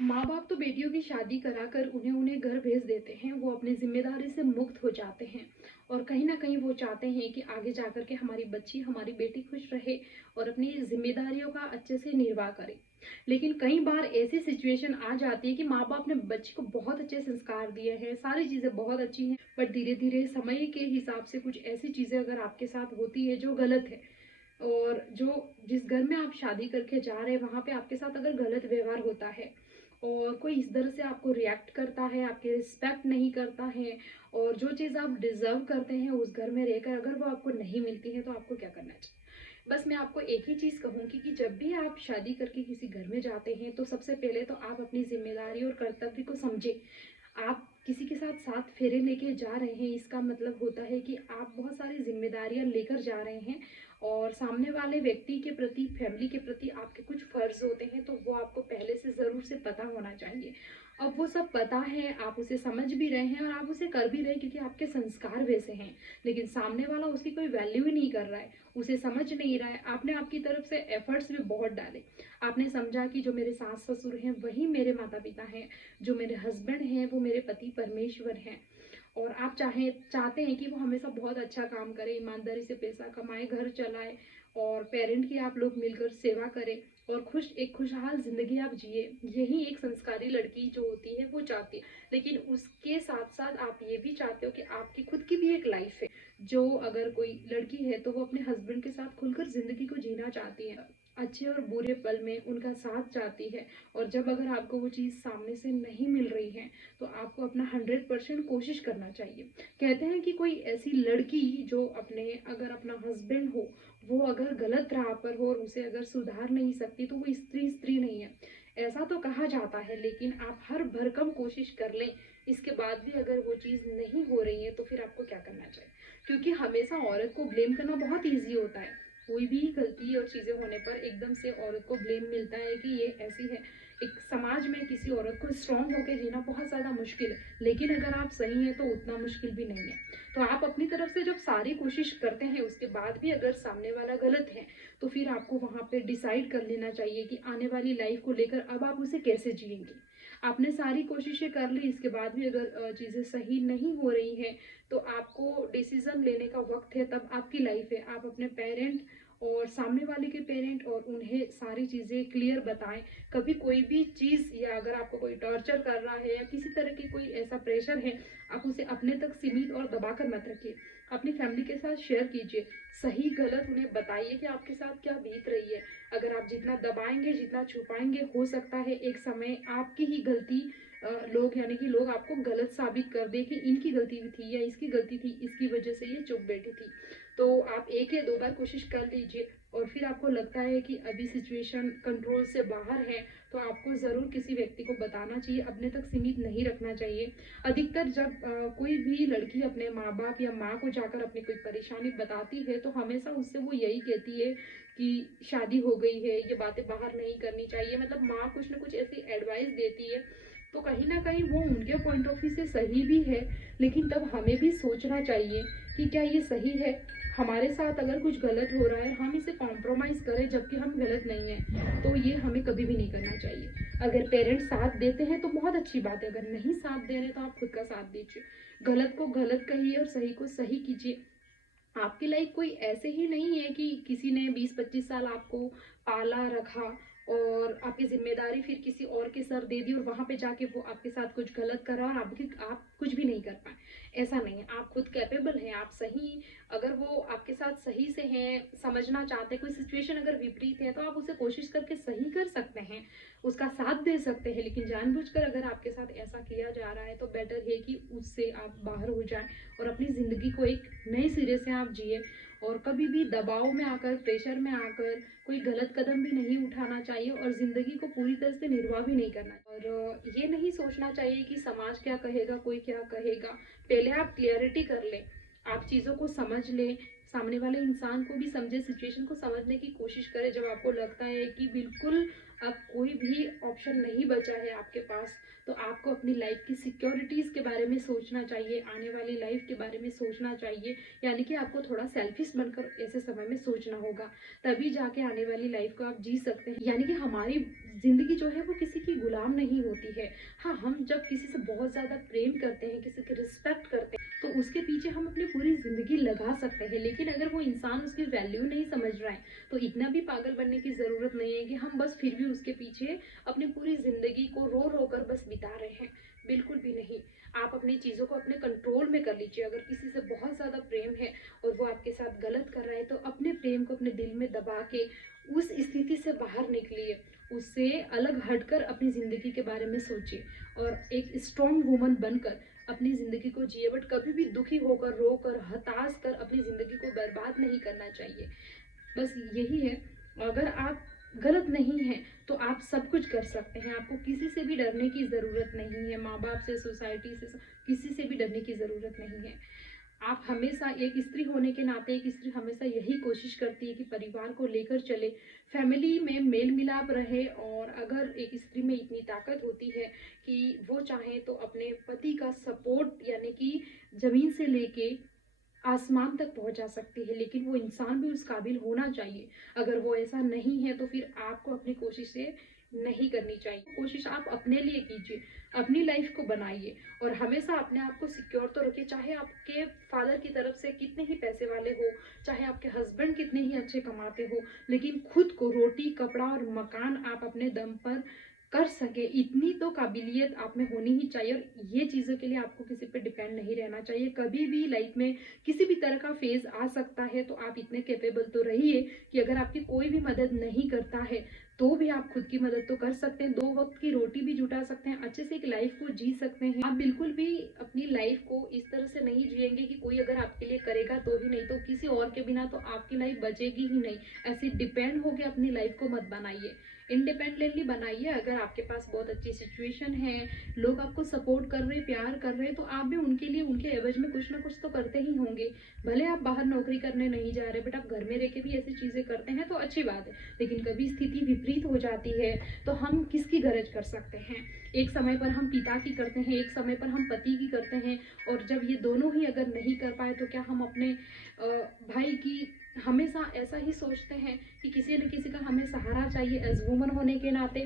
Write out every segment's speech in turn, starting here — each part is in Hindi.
माँ बाप तो बेटियों की शादी कराकर उन्हें उन्हें घर भेज देते हैं। वो अपनी जिम्मेदारी से मुक्त हो जाते हैं और कहीं ना कहीं वो चाहते हैं कि आगे जाकर के हमारी बच्ची, हमारी बेटी खुश रहे और अपनी जिम्मेदारियों का अच्छे से निर्वाह करे। लेकिन कई बार ऐसी सिचुएशन आ जाती है कि माँ बाप ने बच्ची को बहुत अच्छे संस्कार दिए हैं, सारी चीज़ें बहुत अच्छी हैं, पर धीरे धीरे समय के हिसाब से कुछ ऐसी चीज़ें अगर आपके साथ होती है जो गलत है, और जो जिस घर में आप शादी करके जा रहे हैं वहाँ पे आपके साथ अगर गलत व्यवहार होता है और कोई इस तरह से आपको रिएक्ट करता है, आपकी रिस्पेक्ट नहीं करता है, और जो चीज़ आप डिजर्व करते हैं उस घर में रहकर अगर वो आपको नहीं मिलती है, तो आपको क्या करना चाहिए? बस मैं आपको एक ही चीज़ कहूँगी कि जब भी आप शादी करके किसी घर में जाते हैं तो सबसे पहले तो आप अपनी जिम्मेदारी और कर्तव्य को समझें। आप किसी के साथ साथ फेरे लेके जा रहे हैं, इसका मतलब होता है कि आप बहुत सारी जिम्मेदारियां लेकर जा रहे हैं और सामने वाले व्यक्ति के प्रति, फैमिली के प्रति आपके कुछ फर्ज होते हैं, तो वो आपको पहले से ज़रूर से पता होना चाहिए। अब वो सब पता है, आप उसे समझ भी रहे हैं और आप उसे कर भी रहे हैं क्योंकि आपके संस्कार वैसे हैं, लेकिन सामने वाला उसकी कोई वैल्यू ही नहीं कर रहा है, उसे समझ नहीं रहा है। आपने आपकी तरफ से एफर्ट्स भी बहुत डाले, आपने समझा कि जो मेरे सास ससुर हैं वही मेरे माता पिता हैं, जो मेरे हस्बैंड हैं वो मेरे पति परमेश्वर हैं, और आप चाहते हैं कि वो हमेशा बहुत अच्छा काम करे, ईमानदारी से पैसा कमाए, घर चलाए, और पेरेंट की आप लोग मिलकर सेवा करें और एक खुशहाल जिंदगी आप जिए। यही एक संस्कारी लड़की जो होती है वो चाहती है। लेकिन उसके साथ साथ आप ये भी चाहते हो कि आपकी खुद की भी एक लाइफ है, जो अगर कोई लड़की है तो वो अपने हस्बैंड के साथ खुलकर जिंदगी को जीना चाहती है, अच्छे और बुरे पल में उनका साथ चाहती है। और जब अगर आपको वो चीज़ सामने से नहीं मिल रही है तो आपको अपना 100% कोशिश करना चाहिए। कहते हैं कि कोई ऐसी लड़की जो अपने, अगर अपना हस्बैंड हो वो अगर गलत राह पर हो और उसे अगर सुधार नहीं सकती तो वो स्त्री स्त्री नहीं है, ऐसा तो कहा जाता है। लेकिन आप हर भरकम कोशिश कर लें, इसके बाद भी अगर वो चीज़ नहीं हो रही है तो फिर आपको क्या करना चाहिए? क्योंकि हमेशा औरत को ब्लेम करना बहुत ईजी होता है। कोई भी गलती और चीज़ें होने पर एकदम से औरत को ब्लेम मिलता है कि ये ऐसी है। एक समाज में किसी औरत को स्ट्रांग होकर जीना बहुत ज़्यादा मुश्किल है, लेकिन अगर आप सही हैं तो उतना मुश्किल भी नहीं है। तो आप अपनी तरफ से जब सारी कोशिश करते हैं उसके बाद भी अगर सामने वाला गलत है तो फिर आपको वहाँ पे डिसाइड कर लेना चाहिए कि आने वाली लाइफ को लेकर अब आप उसे कैसे जिएंगे। आपने सारी कोशिशें कर ली, इसके बाद भी अगर चीज़ें सही नहीं हो रही हैं तो आपको डिसीजन लेने का वक्त है, तब आपकी लाइफ है। आप अपने पेरेंट और सामने वाले के पेरेंट और उन्हें सारी चीज़ें क्लियर बताएं। कभी कोई भी चीज़, या अगर आपको कोई टॉर्चर कर रहा है या किसी तरह की कोई ऐसा प्रेशर है, आप उसे अपने तक सीमित और दबाकर मत रखिए। अपनी फैमिली के साथ शेयर कीजिए, सही गलत उन्हें बताइए कि आपके साथ क्या बीत रही है। अगर आप जितना दबाएंगे, जितना छुपाएंगे, हो सकता है एक समय आपकी ही गलती लोग, यानी कि लोग आपको गलत साबित कर दे कि इनकी गलती थी या इसकी गलती थी, इसकी वजह से ये चुप बैठी थी। तो आप एक या दो बार कोशिश कर लीजिए, और फिर आपको लगता है कि अभी सिचुएशन कंट्रोल से बाहर है तो आपको ज़रूर किसी व्यक्ति को बताना चाहिए, अपने तक सीमित नहीं रखना चाहिए। अधिकतर जब कोई भी लड़की अपने माँ बाप या माँ को जाकर अपनी कोई परेशानी बताती है तो हमेशा उससे वो यही कहती है कि शादी हो गई है, ये बातें बाहर नहीं करनी चाहिए, मतलब माँ कुछ ना कुछ ऐसी एडवाइस देती है। तो कहीं ना कहीं वो उनके पॉइंट ऑफ व्यू से सही भी है, लेकिन तब हमें भी सोचना चाहिए कि क्या ये सही है। हमारे साथ अगर कुछ गलत हो रहा है हम इसे कॉम्प्रोमाइज़ करें जबकि हम गलत नहीं हैं, तो ये हमें कभी भी नहीं करना चाहिए। अगर पेरेंट्स साथ देते हैं तो बहुत अच्छी बात है, अगर नहीं साथ दे रहे तो आप खुद का साथ दीजिए। गलत को गलत कहिए और सही को सही कीजिए। आपकी लाइफ कोई ऐसे ही नहीं है कि किसी ने 20-25 साल आपको पाला रखा और आपकी जिम्मेदारी फिर किसी और के सर दे दी और वहां पे जाके वो आपके साथ कुछ गलत कर रहा और आप कुछ भी नहीं कर पाए। ऐसा नहीं है, आप खुद कैपेबल हैं, आप सही, अगर वो आपके साथ सही से हैं, समझना चाहते हैं, कोई सिचुएशन अगर विपरीत है तो आप उसे कोशिश करके सही कर सकते हैं, उसका साथ दे सकते हैं। लेकिन जानबूझकर अगर आपके साथ ऐसा किया जा रहा है तो बेटर है कि उससे आप बाहर हो जाएं और अपनी ज़िंदगी को एक नए सिरे से आप जिए। और कभी भी दबाव में आकर, प्रेशर में आकर कोई गलत कदम भी नहीं उठाना चाहिए और ज़िंदगी को पूरी तरह से निर्वाह भी नहीं करना। और ये नहीं सोचना चाहिए कि समाज क्या कहेगा, कोई क्या कहेगा। पहले आप क्लियरिटी कर लें, आप चीज़ों को समझ लें, सामने वाले इंसान को भी समझे, सिचुएशन को समझने की कोशिश करें। जब आपको लगता है कि बिल्कुल अब कोई भी ऑप्शन नहीं बचा है आपके पास, तो आपको अपनी लाइफ की सिक्योरिटीज़ के बारे में सोचना चाहिए, आने वाली लाइफ के बारे में सोचना चाहिए। यानी कि आपको थोड़ा सेल्फिश बनकर ऐसे समय में सोचना होगा, तभी जाके आने वाली लाइफ को आप जी सकते हैं। यानी कि हमारी ज़िंदगी जो है वो किसी की गुलाम नहीं होती है। हाँ, हम जब किसी से बहुत ज़्यादा प्रेम करते हैं, किसी की रिस्पेक्ट करते हैं, तो उसके पीछे हम अपनी पूरी ज़िंदगी लगा सकते हैं। लेकिन अगर वो इंसान उसकी वैल्यू नहीं समझ रहा है, तो इतना भी पागल बनने की ज़रूरत नहीं है कि हम बस फिर भी उसके पीछे अपनी पूरी ज़िंदगी को रो-रो कर बस बिता रहे हैं। बिल्कुल भी नहीं। आप अपनी चीज़ों को अपने कंट्रोल में कर लीजिए। अगर किसी से बहुत ज़्यादा प्रेम है और वो आपके साथ गलत कर रहा है, तो अपने प्रेम को अपने दिल में दबा के उस स्थिति से बाहर निकलिए। उससे अलग हटकर अपनी ज़िंदगी के बारे में सोचिए और एक स्ट्रॉन्ग वुमन बनकर अपनी ज़िंदगी को जिए। बट कभी भी दुखी होकर, रोकर, हताश कर अपनी ज़िंदगी को बर्बाद नहीं करना चाहिए। बस यही है। अगर आप गलत नहीं हैं, तो आप सब कुछ कर सकते हैं। आपको किसी से भी डरने की ज़रूरत नहीं है। माँ-बाप से, सोसाइटी से, किसी से भी डरने की ज़रूरत नहीं है। आप हमेशा एक स्त्री होने के नाते, एक स्त्री हमेशा यही कोशिश करती है कि परिवार को लेकर चले, फैमिली में मेल मिलाप रहे। और अगर एक स्त्री में इतनी ताकत होती है कि वो चाहे तो अपने पति का सपोर्ट यानी कि ज़मीन से लेके आसमान तक पहुंचा सकती है, लेकिन वो इंसान भी उस काबिल होना चाहिए। अगर वो ऐसा नहीं है, तो फिर आपको अपनी कोशिशें नहीं करनी चाहिए। कोशिश आप अपने लिए कीजिए, अपनी लाइफ को बनाइए और हमेशा अपने आप को सिक्योर तो रखिए। चाहे आपके फादर की तरफ से कितने ही पैसे वाले हो, चाहे आपके हस्बैंड कितने ही अच्छे कमाते हो, लेकिन खुद को रोटी, कपड़ा और मकान आप अपने दम पर कर सके, इतनी तो काबिलियत आप में होनी ही चाहिए। और ये चीज़ों के लिए आपको किसी पे डिपेंड नहीं रहना चाहिए। कभी भी लाइफ में किसी भी तरह का फेज़ आ सकता है, तो आप इतने कैपेबल तो रहिए कि अगर आपकी कोई भी मदद नहीं करता है, तो भी आप खुद की मदद तो कर सकते हैं। 2 वक़्त की रोटी भी जुटा सकते हैं, अच्छे से एक लाइफ़ को जी सकते हैं। आप बिल्कुल भी अपनी लाइफ़ को इस तरह से नहीं जिएँगे कि कोई अगर आपके लिए करेगा तो ही, नहीं तो किसी और के बिना तो आपकी लाइफ़ बचेगी ही नहीं। ऐसे डिपेंड होके अपनी लाइफ़ को मत बनाइए। इंडिपेंडेंटली बनाइए। अगर आपके पास बहुत अच्छी सिचुएशन है, लोग आपको सपोर्ट कर रहे हैं, प्यार कर रहे हैं, तो आप भी उनके लिए उनके एवज में कुछ ना कुछ तो करते ही होंगे। भले आप बाहर नौकरी करने नहीं जा रहे, बट आप घर में रह के भी ऐसी चीज़ें करते हैं तो अच्छी बात है। लेकिन कभी स्थिति विपरीत हो जाती है, तो हम किसकी गरज कर सकते हैं? एक समय पर हम पिता की करते हैं, एक समय पर हम पति की करते हैं। और जब ये दोनों ही अगर नहीं कर पाए, तो क्या हम अपने भाई की हमेशा ऐसा ही सोचते हैं कि किसी न किसी का हमें सहारा चाहिए एज़ वुमन होने के नाते?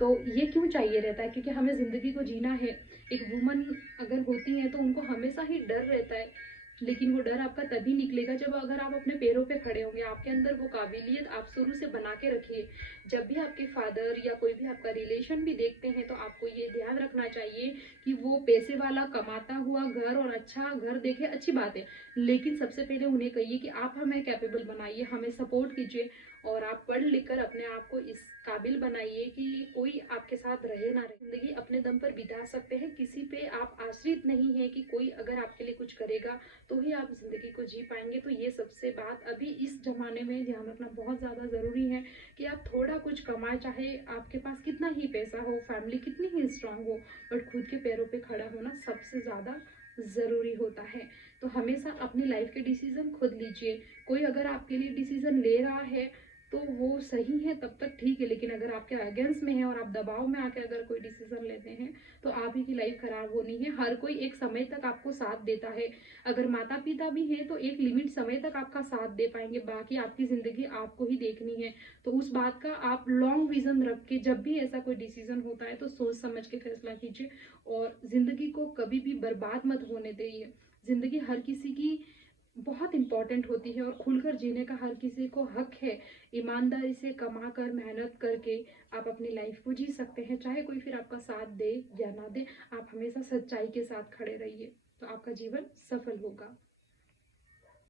तो ये क्यों चाहिए रहता है? क्योंकि हमें ज़िंदगी को जीना है। एक वुमन अगर होती हैं, तो उनको हमेशा ही डर रहता है। लेकिन वो डर आपका तभी निकलेगा जब अगर आप अपने पैरों पे खड़े होंगे। आपके अंदर वो काबिलियत आप शुरू से बना के रखिए। जब भी आपके फादर या कोई भी आपका रिलेशन भी देखते हैं, तो आपको ये ध्यान रखना चाहिए कि वो पैसे वाला कमाता हुआ घर और अच्छा घर देखे, अच्छी बात है। लेकिन सबसे पहले उन्हें कहिए कि आप हमें कैपेबल बनाइए, हमें सपोर्ट कीजिए और आप पढ़ लिख कर अपने आप को इस काबिल बनाइए कि कोई आपके साथ रहे ना रहे। ज़िंदगी अपने दम पर बिता सकते हैं, किसी पे आप आश्रित नहीं है कि कोई अगर आपके लिए कुछ करेगा तो ही आप ज़िंदगी को जी पाएँगे। तो ये सबसे बात अभी इस ज़माने में ध्यान रखना बहुत ज़्यादा ज़रूरी है कि आप थोड़ा कुछ कमाएँ, चाहे आपके पास कितना ही पैसा हो, फैमिली कितनी ही स्ट्रॉन्ग हो, बट खुद के पैरों पे खड़ा होना सबसे ज़्यादा ज़रूरी होता है। तो हमेशा अपनी लाइफ़ के डिसीज़न खुद लीजिए। कोई अगर आपके लिए डिसीज़न ले रहा है, तो वो सही है तब तक ठीक है, लेकिन अगर आपके अगेंस्ट में है और आप दबाव में आके अगर कोई डिसीजन लेते हैं, तो आप ही की लाइफ खराब होनी है। हर कोई एक समय तक आपको साथ देता है। अगर माता पिता भी हैं, तो एक लिमिट समय तक आपका साथ दे पाएंगे, बाकी आपकी ज़िंदगी आपको ही देखनी है। तो उस बात का आप लॉन्ग विजन रख के जब भी ऐसा कोई डिसीजन होता है, तो सोच समझ के फैसला कीजिए और ज़िंदगी को कभी भी बर्बाद मत होने दीजिए। ज़िंदगी हर किसी की बहुत इम्पोर्टेंट होती है और खुलकर जीने का हर किसी को हक है। ईमानदारी से कमा कर, मेहनत करके आप अपनी लाइफ को जी सकते हैं, चाहे कोई फिर आपका साथ दे या ना दे। आप हमेशा सच्चाई के साथ खड़े रहिए, तो आपका जीवन सफल होगा।